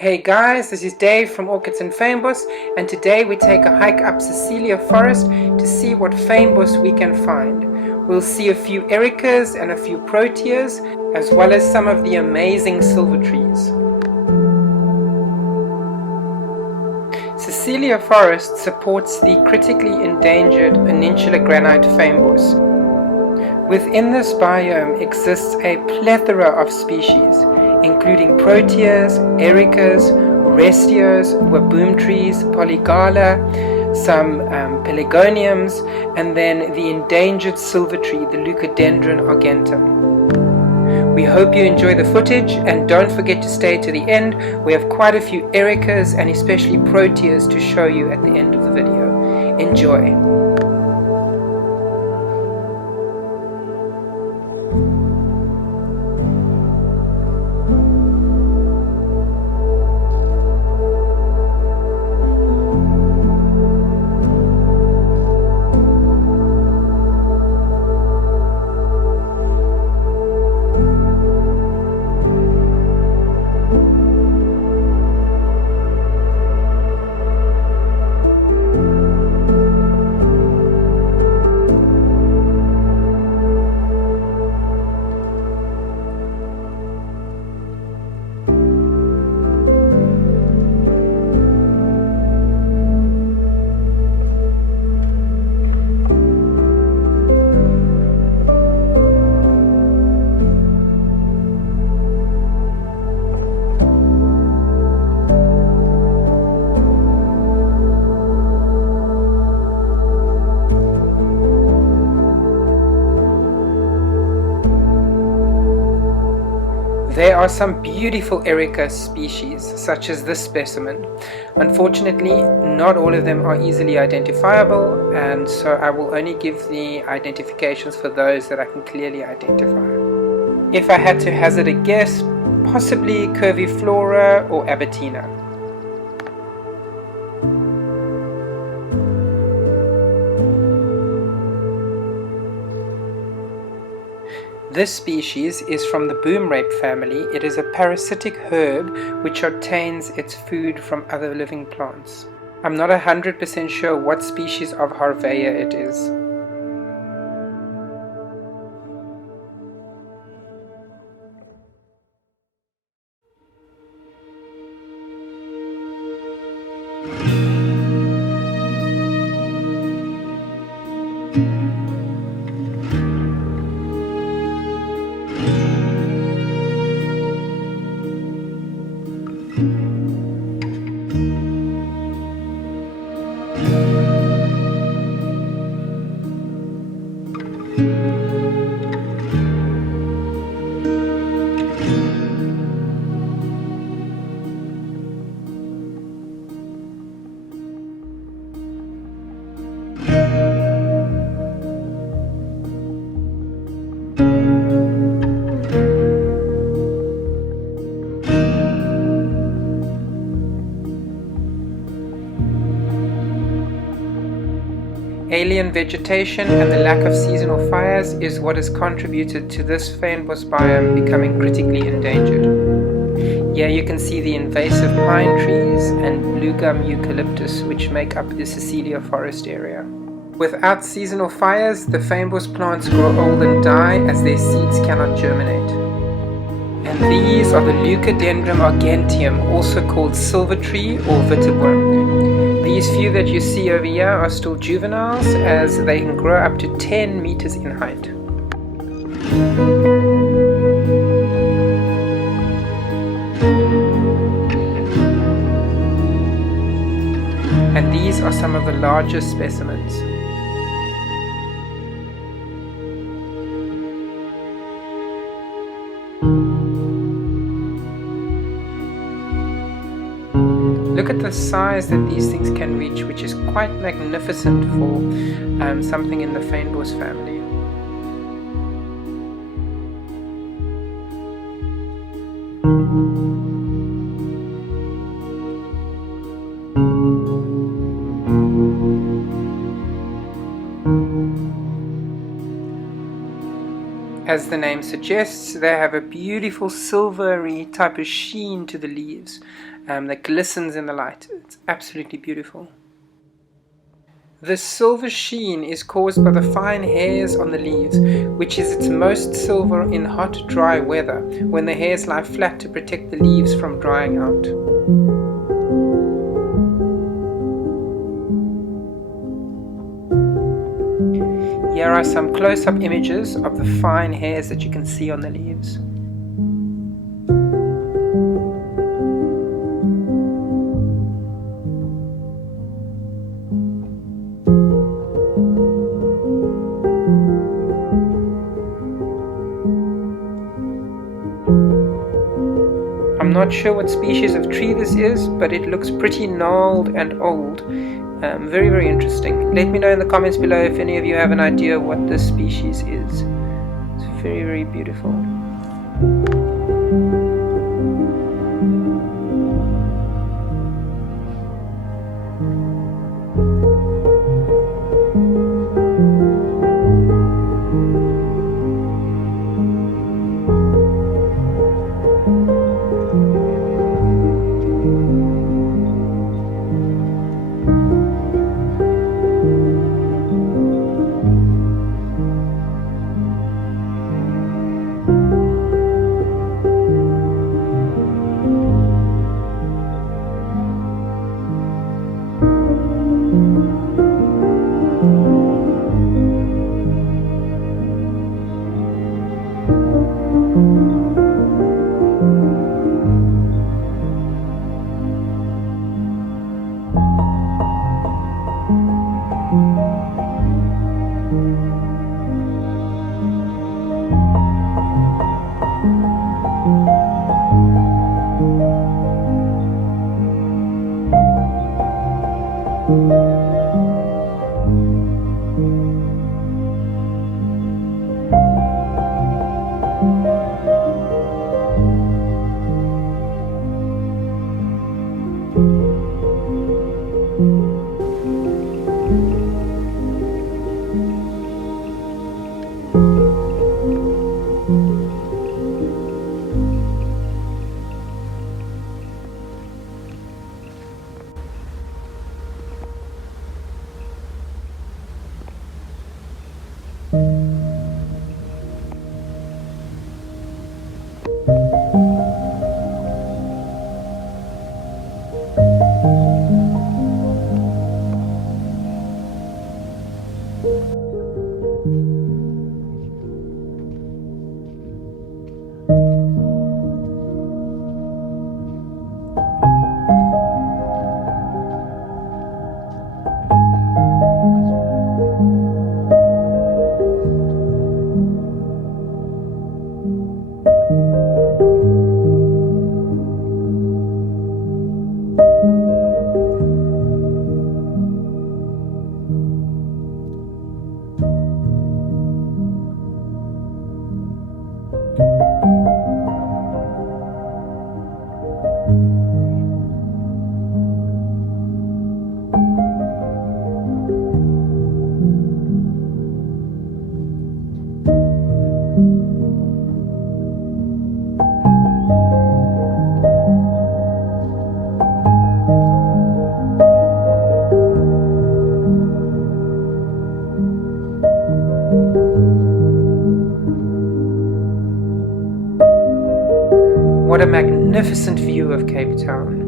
Hey guys, this is Dave from Orchids and Fynbos, and today we take a hike up Cecilia Forest to see what fynbos we can find. We'll see a few ericas and a few proteas, as well as some of the amazing silver trees. Cecilia Forest supports the critically endangered Peninsula Granite Fynbos. Within this biome exists a plethora of species, including Proteas, ericas, restios, waboom trees, polygala, some pelargoniums, and then the endangered silver tree, the Leucadendron argenteum. We hope you enjoy the footage, and don't forget to stay to the end. We have quite a few ericas and especially Proteas to show you at the end of the video. Enjoy! There are some beautiful erica species, such as this specimen. Unfortunately, not all of them are easily identifiable, and so I will only give the identifications for those that I can clearly identify. If I had to hazard a guess, possibly curviflora or abatina. This species is from the boomrape family. It is a parasitic herb which obtains its food from other living plants. I'm not 100% sure what species of Harveya it is. Alien vegetation and the lack of seasonal fires is what has contributed to this fynbos biome becoming critically endangered. Here you can see the invasive pine trees and blue gum eucalyptus which make up the Cecilia Forest area. Without seasonal fires, the fynbos plants grow old and die as their seeds cannot germinate. And these are the Leucadendron argenteum, also called silver tree or vitiworm. These few that you see over here are still juveniles, as they can grow up to 10 meters in height. And these are some of the largest specimens. Look at the size that these things can reach, which is quite magnificent for something in the fynbos family. As the name suggests, they have a beautiful silvery type of sheen to the leaves, that glistens in the light. It's absolutely beautiful. This silver sheen is caused by the fine hairs on the leaves, which is its most silver in hot, dry weather, when the hairs lie flat to protect the leaves from drying out. Here are some close-up images of the fine hairs that you can see on the leaves. I'm not sure what species of tree this is, but it looks pretty gnarled and old. Very, very interesting. Let me know in the comments below if any of you have an idea what this species is. It's very, very beautiful. What a magnificent view of Cape Town.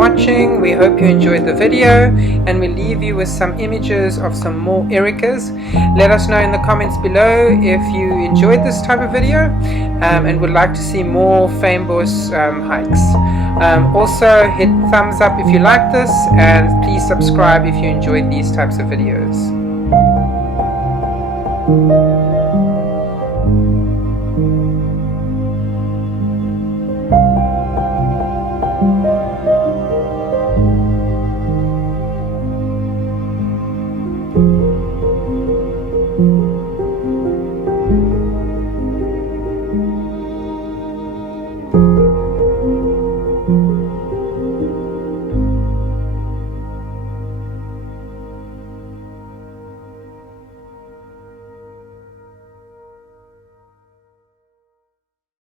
watching. We hope you enjoyed the video, and we leave you with some images of some more ericas. Let us know in the comments below if you enjoyed this type of video and would like to see more Fynbos hikes. Also hit thumbs up if you like this, and please subscribe if you enjoyed these types of videos.